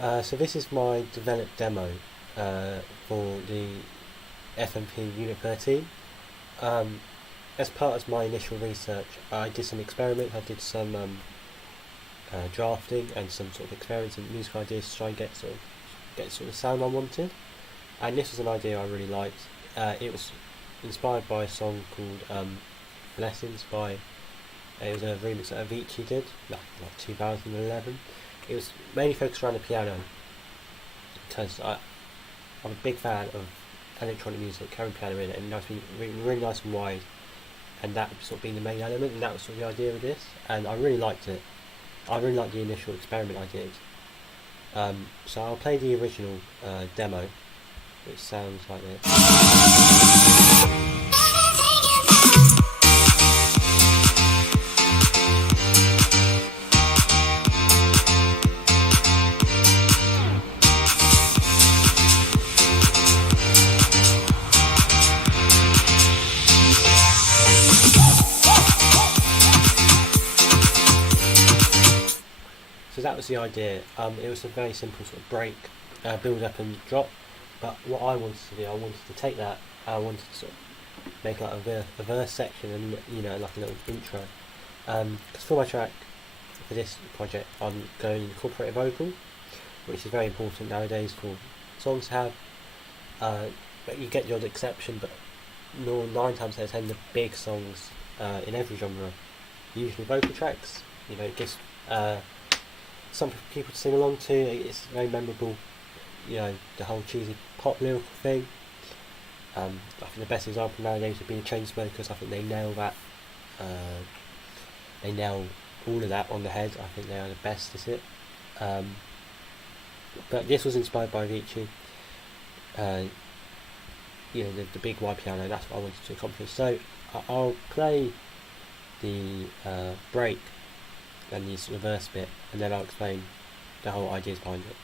So this is my developed demo for the FMP Unit 13. As part of my initial research, I did some experiments. I did some drafting and some sort of experiments and musical ideas to try and get sort of sound I wanted. And this was an idea I really liked. It was inspired by a song called Blessings by. It was a remix that Avicii did, like 2011. It was mainly focused around the piano because I'm a big fan of electronic music carrying piano in it, and really nice and wide, and that sort of being the main element, and that was sort of the idea of this, and I really liked it. I really liked the initial experiment I did. So I'll play the original demo, which sounds like this. So that was the idea. It was a very simple sort of break, build up and drop. But what I wanted to do, I wanted to take that. I wanted to sort of make like a verse section and like a little intro. Because for my track, for this project, I'm going to incorporate a vocal, which is very important nowadays for songs to have. But you get the odd exception, but 9 times out of 10 the big songs in every genre, usually vocal tracks. It gives some people to sing along to. It's very memorable. The whole cheesy pop lyrical thing. I think the best example nowadays would be the Chainsmokers. I think they nail that. They nail all of that on the head. I think they are the best at it. But this was inspired by Avicii. The big wide piano. That's what I wanted to accomplish. So I'll play the break and the sort of verse bit, and then I'll explain the whole ideas behind it.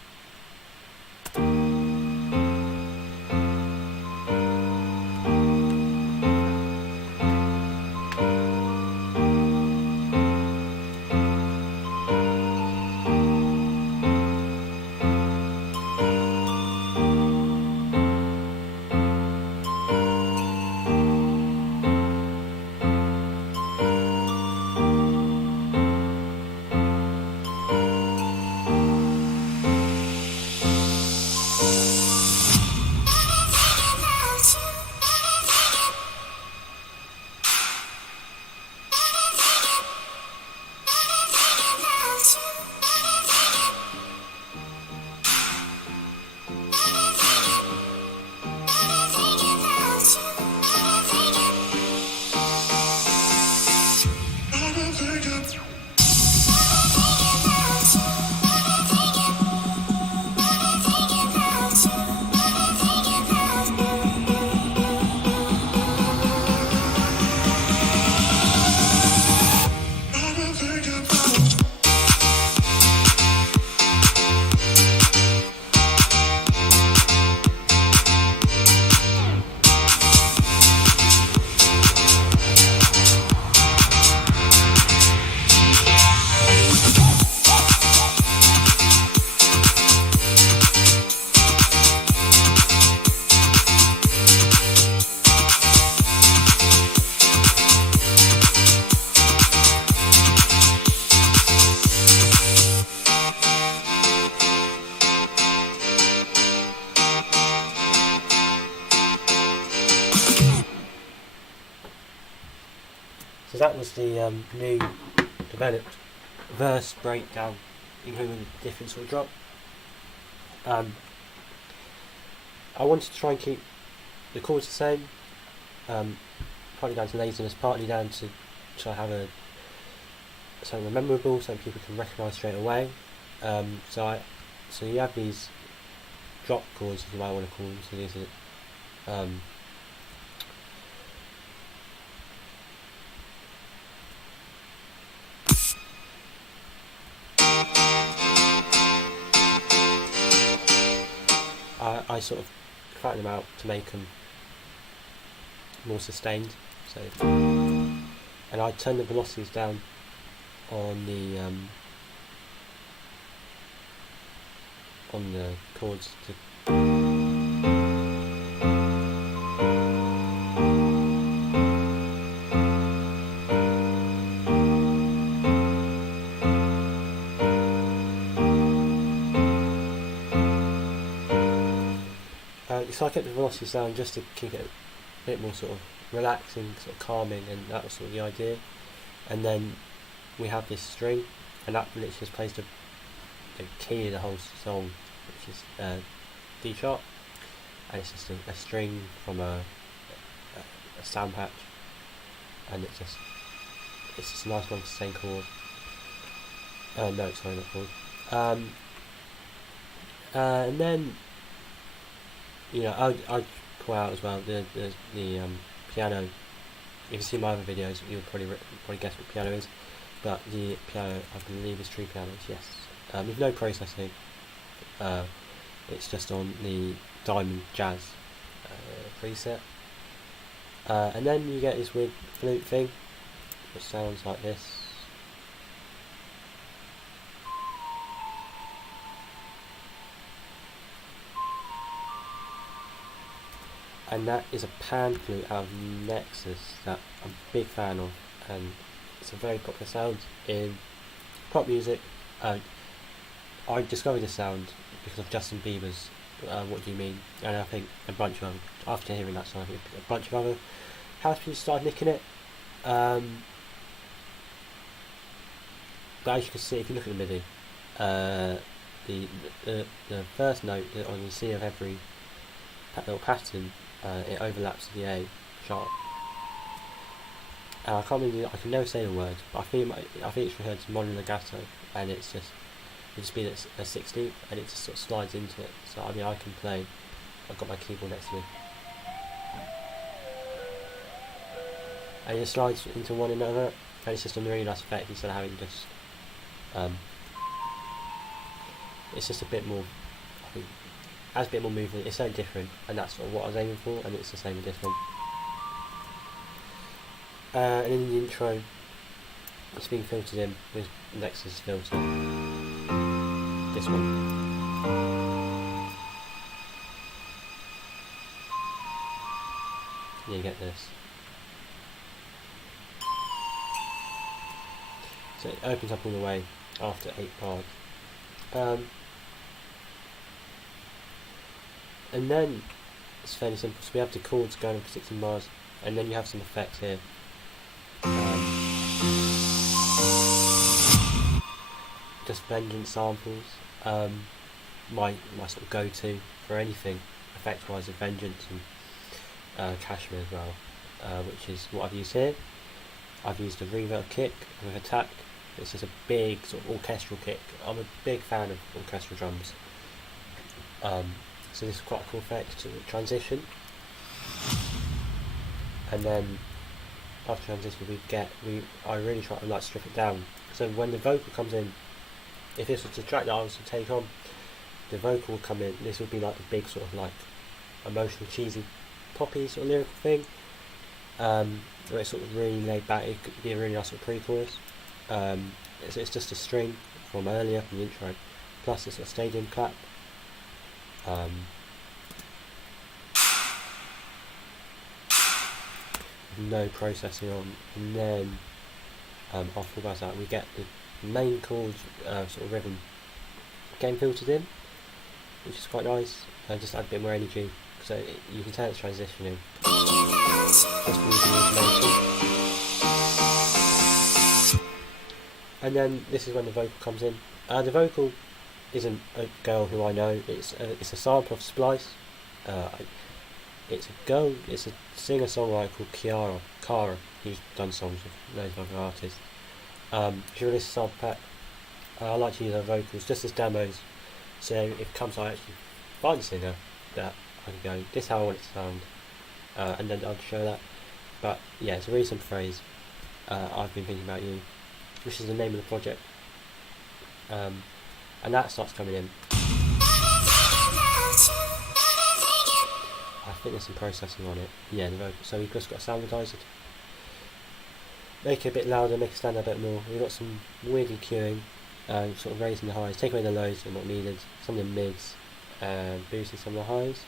So that was the new developed verse breakdown, including a different sort of drop. I wanted to try and keep the chords the same, partly down to laziness, partly down to try to have something memorable, something people can recognise straight away. So you have these drop chords, as you might want to call them. So these are I sort of flatten them out to make them more sustained. So, and I turn the velocities down on on the chords to so I kept the velocity sound just to keep it a bit more sort of relaxing, sort of calming, and that was sort of the idea. And then we have this string, and that literally just plays the key of the whole song, which is D sharp, and it's just a string from a sound patch, and it's just a nice one for the same chord. No, sorry, not chord. And then, you know, I'd pull out as well the piano. You can see my other videos, you'll probably guess what piano is, but the piano, I believe, is true pianos, yes. With no processing, it's just on the Diamond Jazz preset. And then you get this weird flute thing, which sounds like this. And that is a pan flute out of Nexus that I'm a big fan of, and it's a very popular sound in pop music. I discovered this sound because of Justin Bieber's What Do You Mean, and I think a bunch of after hearing that song, I think a bunch of other house people started nicking it. But as you can see, if you look at the MIDI, the first note on the C of every little pattern, it overlaps the A sharp. I can't remember. I can never say the word, but I think it's referred to mono legato, and it's just been a 16th, and it just sort of slides into it. So I mean, I can play. I've got my keyboard next to me, and it slides into one another, and it's just a really nice effect instead of having just. It's just a bit more. I think has a bit more movement. It's so different, and that's sort of what I was aiming for, and it's the same with this one. And in the intro, it's being filtered in with Nexus filter. This one. Yeah, you get this. So it opens up all the way after 8 bars. And then it's fairly simple. So we have the chords going up for 16 bars, and then you have some effects here. Just Vengeance samples. My sort of go-to for anything effect-wise is Vengeance and Cashmere as well, which is what I've used here. I've used a reverb kick with Attack. It's just a big sort of orchestral kick. I'm a big fan of orchestral drums. So this is quite a cool effect to transition. And then after transition I really try to like strip it down. So when the vocal comes in, if this was the track that I was to take on, the vocal will come in. This would be like the big sort of like emotional, cheesy, poppy sort of lyrical thing. Where it's sort of really laid back. It could be a really nice sort of pre-chorus. It's just a string from earlier from the intro, plus this sort of stadium clap. No processing on, and then after that we get the main chord sort of rhythm getting filtered in, which is quite nice, and just add a bit more energy, so you can tell it's transitioning. Just using automation. And then this is when the vocal comes in. The vocal isn't a girl who I know, it's a sample of Splice. It's a singer-songwriter called Cara, who's done songs with loads of other artists. She released a sample pack. I like to use her vocals just as demos, so if it comes I actually find a singer that I can go, this is how I want it to sound, and then I'll show that. But yeah, it's a really simple phrase. I've been thinking about you, which is the name of the project, and that starts coming in. I think there's some processing on it. Yeah, the vocal. So we've just got a sound modizer. Make it a bit louder, make it stand out a bit more. We've got some weird EQing. sort of raising the highs, taking away the lows that are not needed, some of the mids, boosting some of the highs,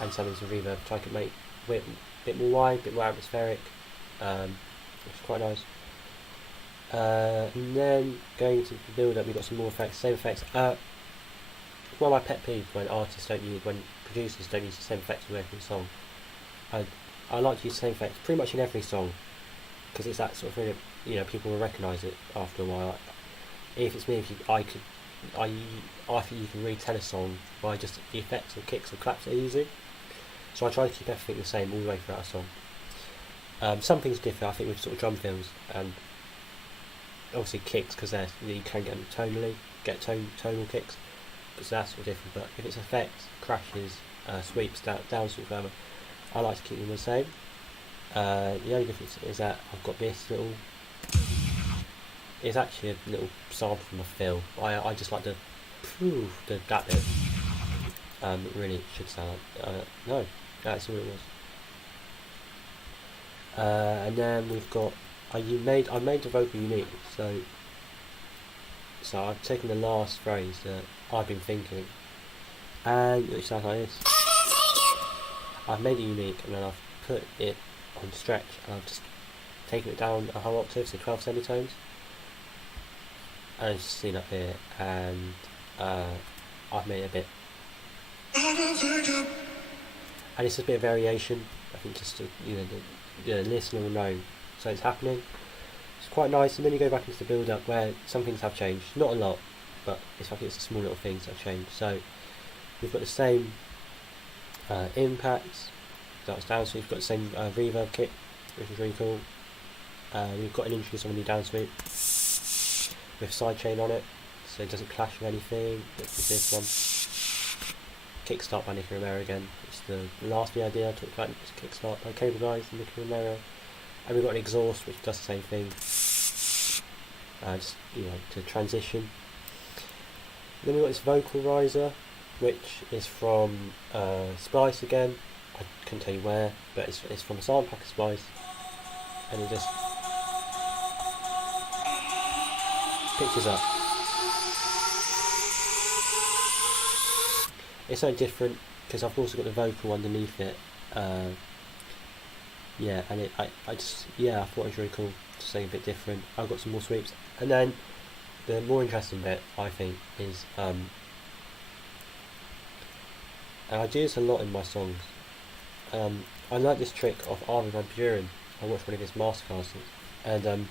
and some of the reverb, try to make it a bit more wide, a bit more atmospheric, which is quite nice. And then going to the build up, we've got some more effects, same effects. One of my pet peeves when producers don't use the same effects in every song. I like to use the same effects pretty much in every song, because it's that sort of thing that, people will recognise it after a while. If it's me, I think you can really tell a song by just the effects or kicks or claps they're using. So I try to keep everything the same all the way throughout a song. Some things differ, I think, with sort of drum fills and obviously kicks, because you can get them tonal kicks, because that's sort of different. But if it's effects, crashes, sweeps, down sweep, whatever, I like to keep them the same. The only difference is that I've got this little. It's actually a little sample from a fill. I just like that bit. It really should sound like no, that's all it was. And then we've got I made the vocal unique. So I've taken the last phrase that I've been thinking, and it sounds like this. I've made it unique, and then I've put it on stretch, and I've just taken it down a whole octave, so 12 semitones. And it's seen up here, and I've made it a bit. And it's a bit of variation. I think just to, the listener will know. So it's happening. It's quite nice, and then you go back into the build-up where some things have changed. Not a lot, but I think it's the small little things that have changed. So we've got the same impacts. That was down sweep. We've got the same reverb kit, which is really cool. We've got an introduce on a new down sweep with sidechain on it, so it doesn't clash with anything. Which is this one. Kickstart by Nicky Romero again. It's the last video I talked about. It's Kickstart by Cable Guys and Nicky Romero. And we've got an exhaust which does the same thing. Just to transition. Then we've got this vocal riser, which is from Splice again. I couldn't tell you where, but it's from a sample pack of Splice, and it just pitches up. It's so different because I've also got the vocal underneath it. And I thought it was really cool to say a bit different. I've got some more sweeps, and then the more interesting bit I think is, and I do this a lot in my songs. I like this trick of Armin van Buuren. I watched one of his masterclasses, and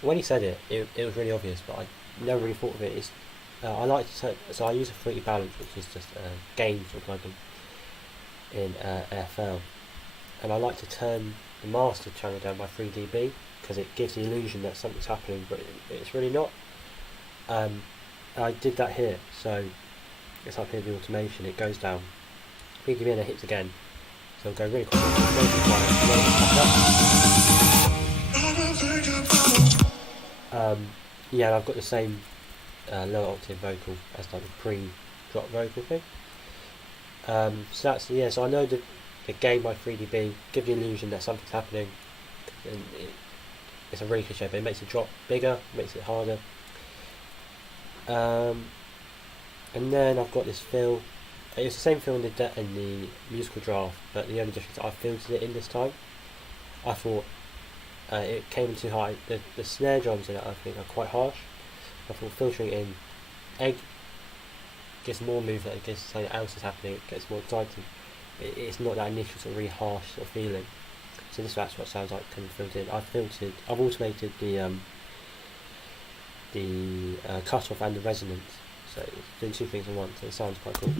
when he said it was really obvious, but I never really thought of it. I like to so I use a fruity balance, which is just a gain sort of plugin in FL, and I like to turn the master channel down by 3 dB because it gives the illusion that something's happening, but it's really not. And I did that here, so it's up here the automation. It goes down 3 dB and it hits again, so it'll go really quick. And I've got the same low octave vocal as like the pre-drop vocal thing. So that's so I know the gain by 3 dB gives the illusion that something's happening, and it's a really cliche, but it makes the drop bigger, makes it harder. And then I've got this fill. It's the same fill in the musical draft, but the only difference is I filtered it in this time. I thought it came in too high. The snare drums in it I think are quite harsh. I thought filtering it in gives more movement, it gives something else is happening, it gets more exciting. It's not that initial sort of really harsh sort of feeling. So that's what it sounds like coming filtered in. I've automated the cut-off and the resonance. So it's doing two things at once, so it sounds quite cool.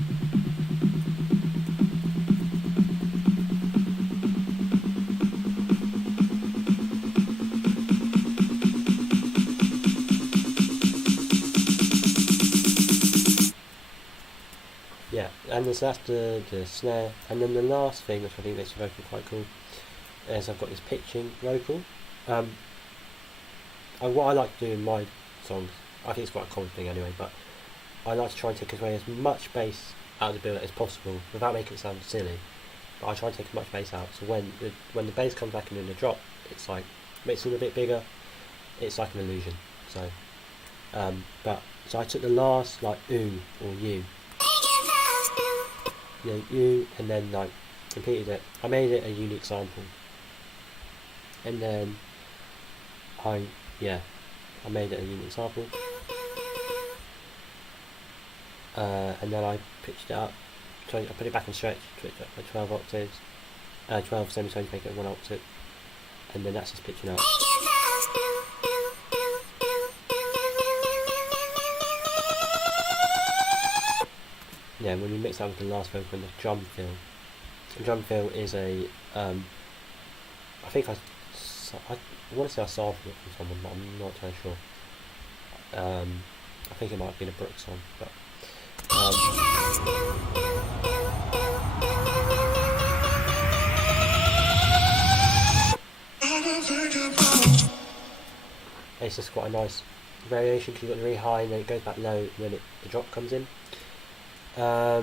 And so that's the snare, and then the last thing which I think makes the vocal quite cool is I've got this pitching vocal. What I like to do in my songs, I think it's quite a common thing anyway, but I like to try and take away as much bass out of the build as possible without making it sound silly. But I try and take as much bass out, so when the bass comes back in the drop, it's like makes it a bit bigger. It's like an illusion. So, so I took the last like oo or u, u, and then like completed it. I made it a unique sample, and then I made it a unique sample, and then I pitched it up. I put it back in stretch, switched up by 12 octaves, 12 semitones, make it 1 octave, and then that's just pitching up. Yeah, when you mix that with the last vocal and the drum fill. The drum fill is a, I want to say I sampled it from someone, but I'm not totally sure. I think it might have been a Brooks song, but it's just quite a nice variation because you've got the really high and then it goes back low and then the drop comes in. I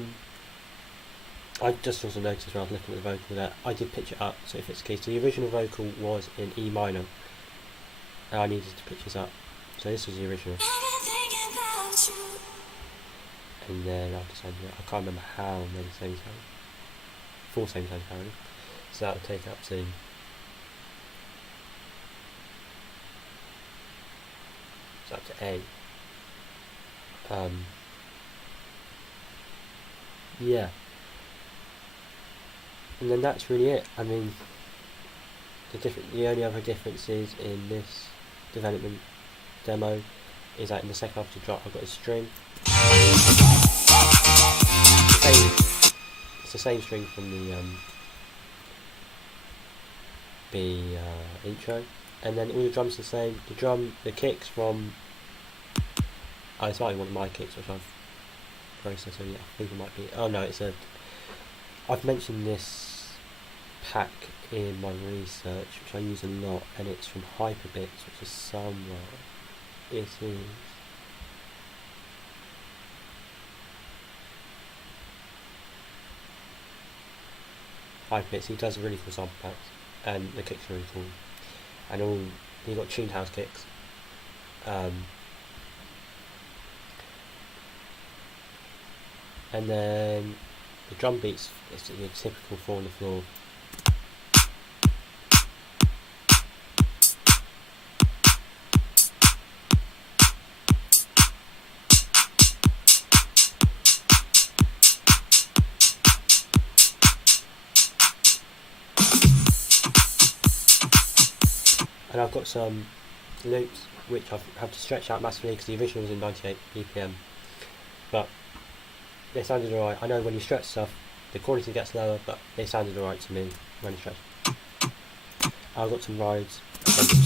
just also noticed when I was looking at the vocal that I did pitch it up, so if it's the case, the original vocal was in E minor and I needed to pitch this up, so this was the original. And then I decided, I can't remember how many semitones, 4 semitones apparently, so that would take up to A. Yeah, and then that's really it. I mean, the only other differences in this development demo is that in the second half of the drop I've got a string. It's the same string from the intro, and then all the drums are the same. The kicks from it's not one of my kicks which I've processed, so yeah, I think it might be. Oh no, I've mentioned this pack in my research, which I use a lot, and it's from Hyperbits, which is somewhere. It is. Hyperbits, he does really cool sample packs, and the kicks are really cool. And he got tuned house kicks. And then the drum beats, it's your typical 4 on the floor. And I've got some loops which I have to stretch out massively because the original was in 98 BPM, but they sounded alright. I know when you stretch stuff, the quality gets lower, but they sounded alright to me when you stretch. I've got some rides,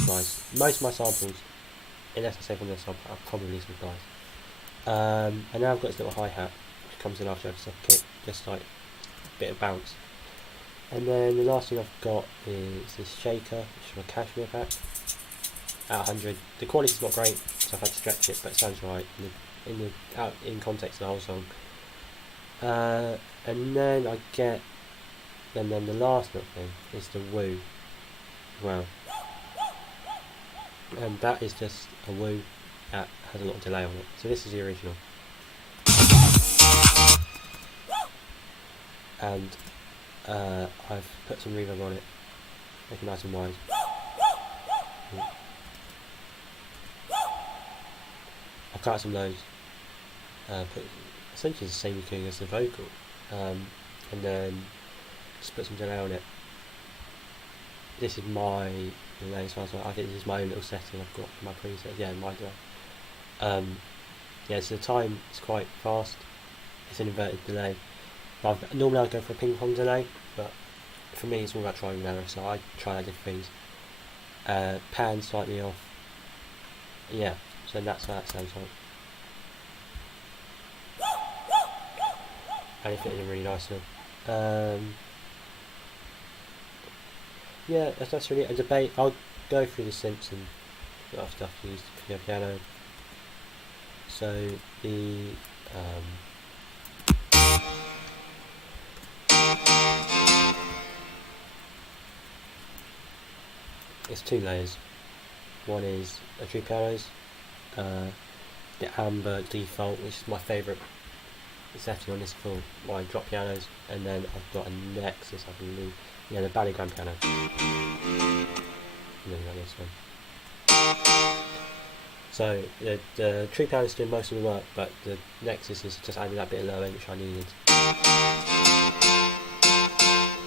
most of my samples, unless I say from this sample, are probably some guys. And now I've got this little hi-hat, which comes in after every stuff kick, just like a bit of bounce. And then the last thing I've got is this shaker, which is from a Cashmere pack, at 100. The quality's not great, so I've had to stretch it, but it sounds right in context of the whole song. And then the last little thing is the woo. Well, and that is just a woo that has a lot of delay on it. So this is the original. And I've put some reverb on it, make it nice and wide. I've cut some lows, put essentially the same EQ as the vocal, and then just put some delay on it. This is my delay as well, so I think this is my own little setting I've got for my preset. Yeah, my delay. Yeah, so the time is quite fast. It's an inverted delay. Normally I'd go for a ping pong delay, but for me it's all about trial and error, so I try different things. Pan slightly off. Yeah, so that's how that sounds like. And it fitted in really nicely. Yeah, that's really a debate. I'll go through the synths and the other stuff used for the piano. So the it's 2 layers. One is true pianos, the amber default, which is my favourite setting on this for my drop pianos, and then I've got a Nexus, I believe, yeah, the Ballygram piano, and then got this one. So the true piano is doing most of the work, but the Nexus is just adding that bit of low end which I needed.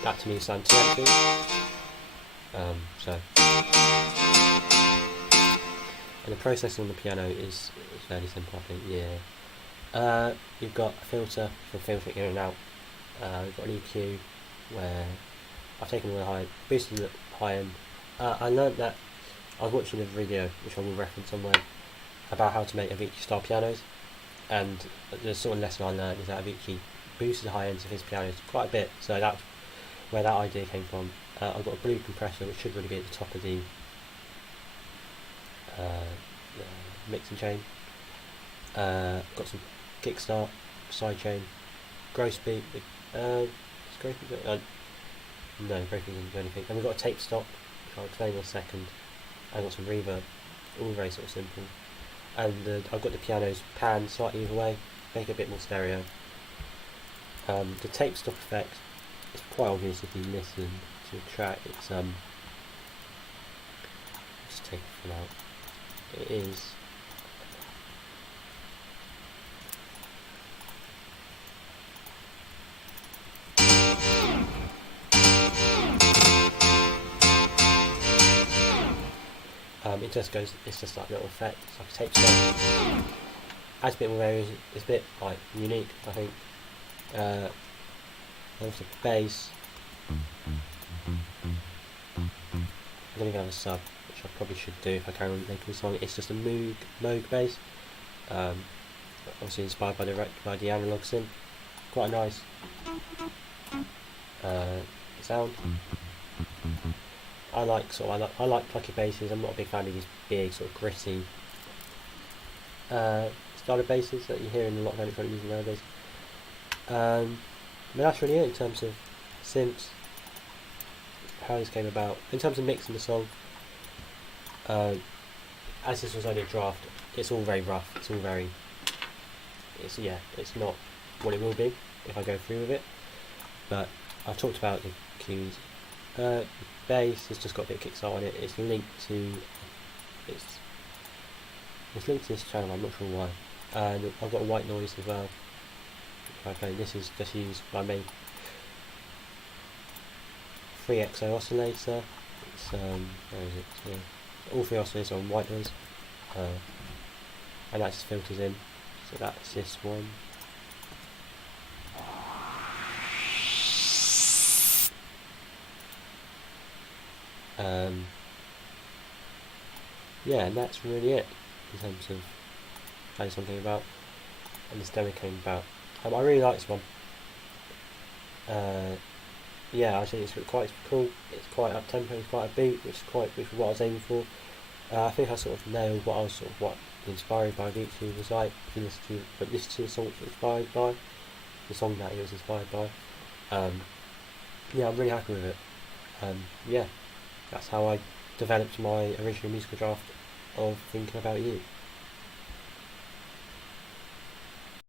That to me sounds too empty. And the processing on the piano is fairly simple, I think. Yeah. You've got a filter for filtering in and out. You've got an EQ where I've taken all the high, boosted the high end. I learned that I was watching a video which I will reference somewhere about how to make Avicii style pianos, and the sort of lesson I learned is that Avicii boosted the high ends of his pianos quite a bit. So that's where that idea came from. I've got a blue compressor which should really be at the top of the mixing chain. Got some kickstart, sidechain, gross beat. No, gross beat doesn't do anything. And we've got a tape stop, which I'll explain in a second. I've got some reverb, all very sort of simple. And I've got the piano's pan slightly either way, make it a bit more stereo. The tape stop effect is quite obvious if you listen to the track. It's just take it from out. It is it just goes, it's just like a little effect, it's like a tape stop. Adds a bit more variation, it's a bit like unique, I think. And also bass. I don't even have a sub, which I probably should do if I carry on making a song. It's just a Moog bass. Obviously inspired by the analog synth. Quite a nice sound. I like plucky basses. I'm not a big fan of these big sort of gritty style of basses that you hear in a lot of electronic music nowadays. But that's really it in terms of synths, how this came about. In terms of mixing the song, as this was only a draft, it's all very rough. It's not what it will be if I go through with it. But I've talked about the cues. Bass has just got a bit of kickstart on it. It's linked to this channel. I'm not sure why. And I've got a white noise as well. Okay, this is just used by my 3XO oscillator. It's where is it? So all three oscillators are on white noise, and that just filters in. So that's this one. Yeah, and that's really it in terms of how this one came about and this demo came about. I really like this one. Yeah, I think it's quite cool. It's quite up tempo, it's quite a beat, which is what I was aiming for. I think I sort of nailed what inspired by Avicii was like. If you listen to the song which was inspired by, the song that he was inspired by. Yeah, I'm really happy with it. Yeah, that's how I developed my original musical draft of Thinking About You.